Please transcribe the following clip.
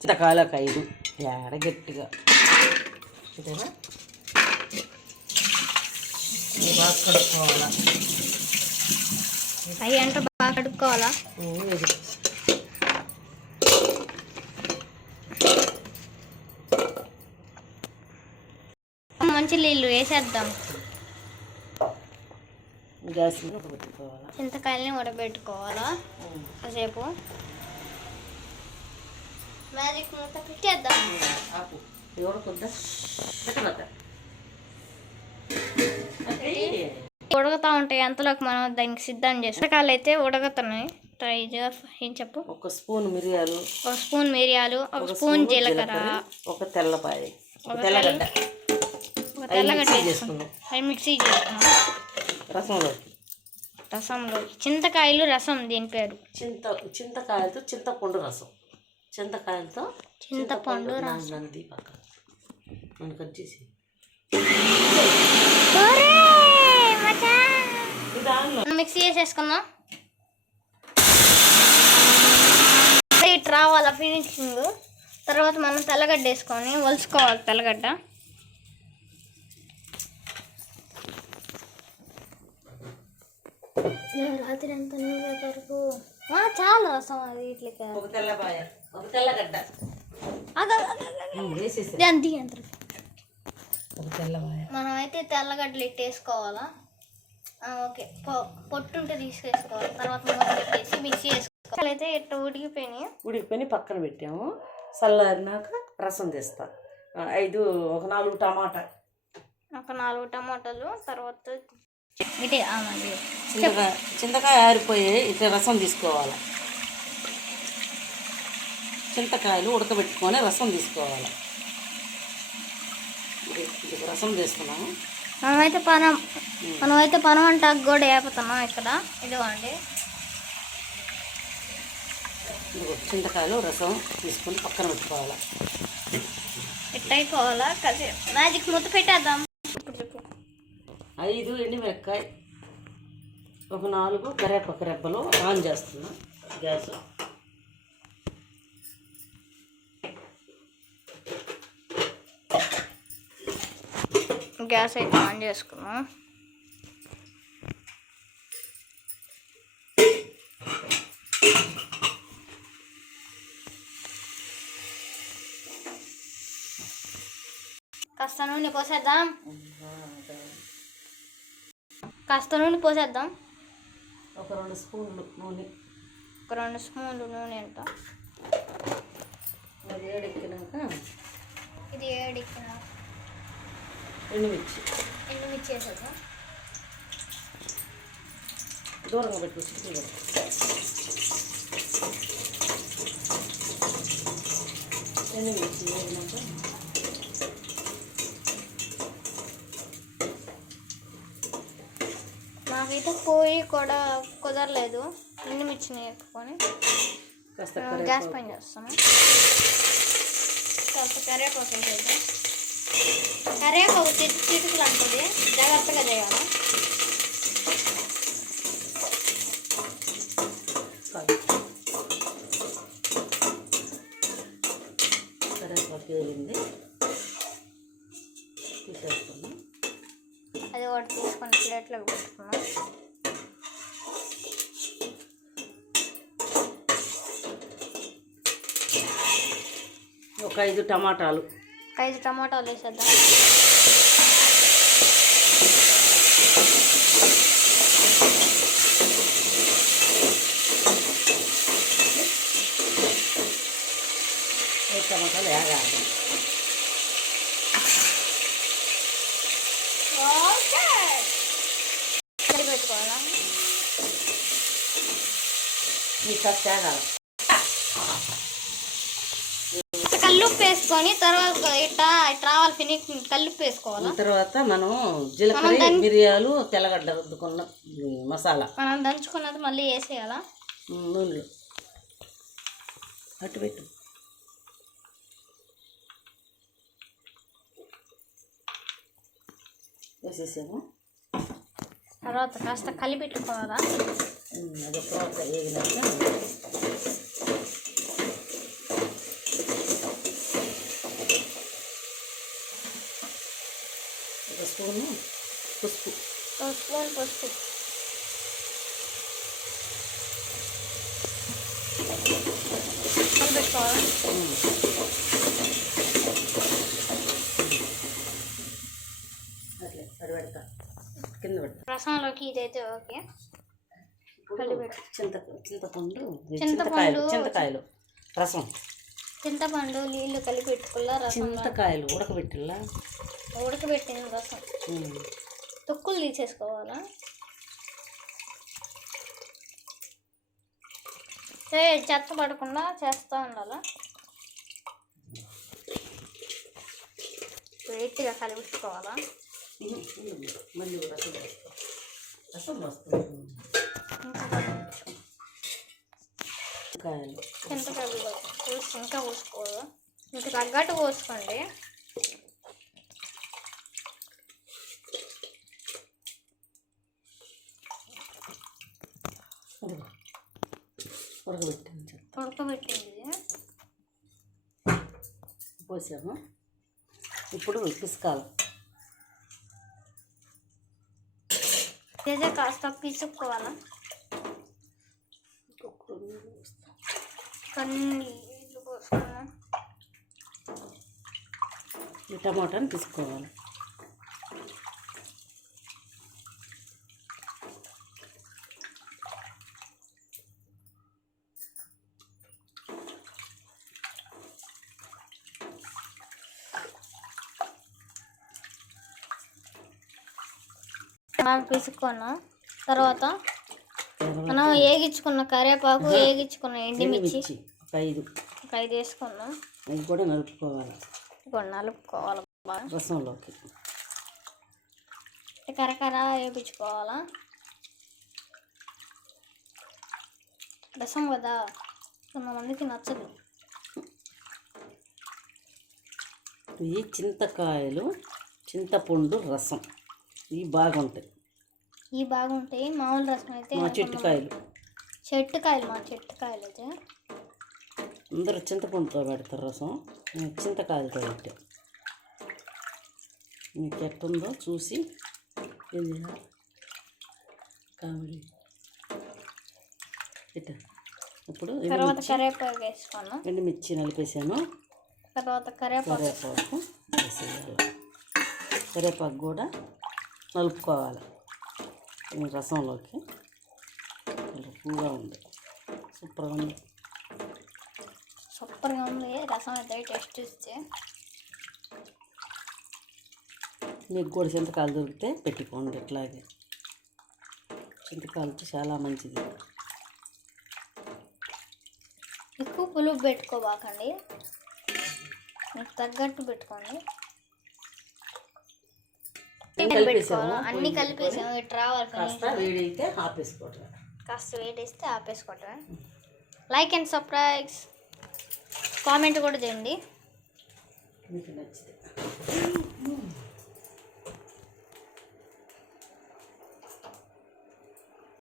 చింతకాయలకు 5 ఏడ గట్టిగా ఇదేనా బాగా కడుక్కోవాలా. అవి అంటే బాగా కడుక్కోవాలా. మంచి నీళ్ళు వేసేద్దాం. గ్యాస్ మీద ఉడకబెట్టుకోవాలా. చింతకాయలని ఉడకబెట్టుకోవాలా కాసేపు. మ్యాజిక్ మూత పెట్టేద్దాం. ఉడకతా ఉంటాయి అంతలోకి మనం దానికి సిద్ధం చేస్తాం. చింతకాయలు అయితే ఉడకతున్నాయి. ఏం చెప్పు. ఒక స్పూన్ మిరియాలు, ఒక స్పూన్ మిరియాలు, ఒక స్పూన్ జీలకర్ర, ఒక తెల్లపాయ, ఒక తెల్లగడ్డ, వేసుకున్నాం. అవి మిక్సీ చేసుకున్నాం. రసంలో చింతకాయలు రసం దీని పేరు. చింతకాయలతో చింతపండు రసం. చింతకాయలతో చింతపండు రసం. నంది పక్కన నన్ను కట్ చేసి మిక్సీ చేసేసుకుందాం. ఇటు రావాలా ఫినిషింగ్. తర్వాత మనం తెల్లగడ్డ వేసుకొని వలుసుకోవాలి. తెల్లగడ్డ రాత్రి ఎంత వరకు చాలా రసం. అది ఇట్లకి ఒక తెల్లపాయ, ఒక తెల్లగడ్డ, మనం అయితే తెల్లగడ్డలు ఇట్టు వేసుకోవాలా. ఓకే, పొట్టుంటే తీసుకేసుకోవాలి. తర్వాత మూత పెట్టేసి మిక్సీ వేసుకోవాలి. అయితే ఇట్లా ఉడికిపోయి పక్కన పెట్టాము. చల్లారినాక రసం తీస్తా. ఒక 4 టమాటా, ఒక 4 టమాటాలు. తర్వాత చింతకాయ ఆరిపోయి ఇట్లా రసం తీసుకోవాలి. చింతకాయలు ఉడకబెట్టుకొని రసం తీసుకోవాలి. రసం తీసుకున్నాము. మనమైతే పనమంటాకు కూడా వేపుతున్నాం ఇక్కడ. ఇదిగోండి, చింతకాయలు రసం తీసుకొని పక్కన పెట్టుకోవాలి. ఇట్ అయిపోవాలా. మ్యాజిక్ మూత పెట్టేద్దాం. 5 ఎండుమిరపకాయ, ఒక 4 కరివేపాకు రెబ్బలు ఆన్ చేస్తున్నా. గ్యాస్ అయితే ఆన్ చేసుకున్నాం. కాస్త నూనె పోసేద్దాం. ఒక 2 స్పూన్లు నూనె. ఒక 2 స్పూన్లు నూనె అంట. ఇది వేడెక్కినాక ఎండుమిర్చి వేసేద్దాం. దూరంగా పెట్టుకోవచ్చు. ఎండుమిర్చి వేడినాక నాకైతే పోయి కూడా కుదరలేదు. ఎండుమిర్చిని వేసుకొని గ్యాస్ పైన చేస్తాను. కాస్త కరివేపాకు వేసేద్దాం. కరివేపాకు చిటుకులు అంటుంది, జాగ్రత్తగా చేయాలి. కరివేపాకు వేగింది, తీసేసుకున్నాం. అది ఒకటి తీసుకొని ప్లేట్లోకి పెట్టుకున్నాం. ఒక 5 టమాటాలు వేసేద్దాం. టమాటాలు వేగాలి. పెట్టుకోవాలా. మీకు కాస్త వేగాలి. కల్లుప్పు వేసుకొని తర్వాత ఇట్లా రావాలి. కల్లుప్పు వేసుకోవాలి. తర్వాత మనం జీలకర్ర, మిరియాలు, తెల్లగడ్డ రుద్దుకున్న మసాలా మనం దంచుకున్నది మళ్ళీ వేసేయాలా. నూనెలో అటు పెట్టు. వేసేసాము. తర్వాత కాస్త కలిపెట్టుకోవాలా. అది తర్వాత వేగినాక స్పూన్ పసుపు, పెట్టుకోవాలి. అట్లే అది పెడతా, కింద పెడతా. రసంలోకి ఇదైతే ఓకే. చింతపండు చింతపండు చింతకాయలు రసం, చింతపండు నీళ్ళు కలిపి పెట్టుకుల్లా. రసం చింతకాయలు ఉడకబెట్టిల్లా, ఉడకబెట్టిన రసం తొక్కులు తీసేసుకోవాలా. చెత్త పడకుండా చేస్తూ ఉండాలా. వెయిట్గా కలిపించుకోవాలా. మళ్ళీ రసం రసం వస్తుంది. చింతకాయలు పోసి ఇంకా పోసుకోవాలి. మీకు తగ్గట్టు పోసుకోండి. ఉడకబెట్టింది పోసాము. ఇప్పుడు పిసుకాలి. ఇదే కాస్త పిసుక్కోవాలా. కొన్ని నీళ్ళు పోసుకున్నాం. ఈ టమాటాని తీసుకోవాలి. పిసుక్కున్నాం. తర్వాత మనం వేగించుకున్న కరివేపాకు, వేగించుకున్న ఎండుమిర్చి ఒక 5 వేసుకున్నాం. ఇది కూడా నలుపుకోవాలి. నలుపుకోవాలి బాగా రసంలోకి. కరకర వేయించుకోవాలా. రసం కదా కొంతమందికి నచ్చదు. ఇవి చింతకాయలు, చింతపండు రసం ఇవి బాగుంటాయి. మామూలు రసం అయితే మా చెట్టుకాయలు అయితే అందరూ చింతపండుతో పెడతారు రసం. నేను చింతకాయలతో పెట్టా. మీకు ఎట్టుందో చూసి కామెడీ ఇట్ట. ఇప్పుడు తర్వాత కరివేపాకు వేసుకున్నాం. ఎండుమిర్చి నలిపేసాను. తర్వాత కరివేపాకు వేసేయాలి. కరివేపాకు కూడా నలుపుకోవాలి ఈ రసంలోకి. పువ్వుగా ఉంది. సూపర్గా ఉంది రసం అయితే. టేస్ట్ ఇస్తే మీకు కూడా చింతకాయలు దొరికితే పెట్టుకోండి. ఇట్లాగే చింతకాయలు చాలా మంచిది. ఎక్కువ పులుపు పెట్టుకోబాకండి, మీకు తగ్గట్టు పెట్టుకోండి. అన్నీ కలిపేసాము. ఇటు రావాలి. కాస్త వేడైతే ఆపేసుకోవటం. కాస్త వేడేస్తే ఆపేసుకోవటమే. లైక్ అండ్ సబ్స్క్రైబ్, కామెంట్ కూడా చేయండి మీకు నచ్చితే.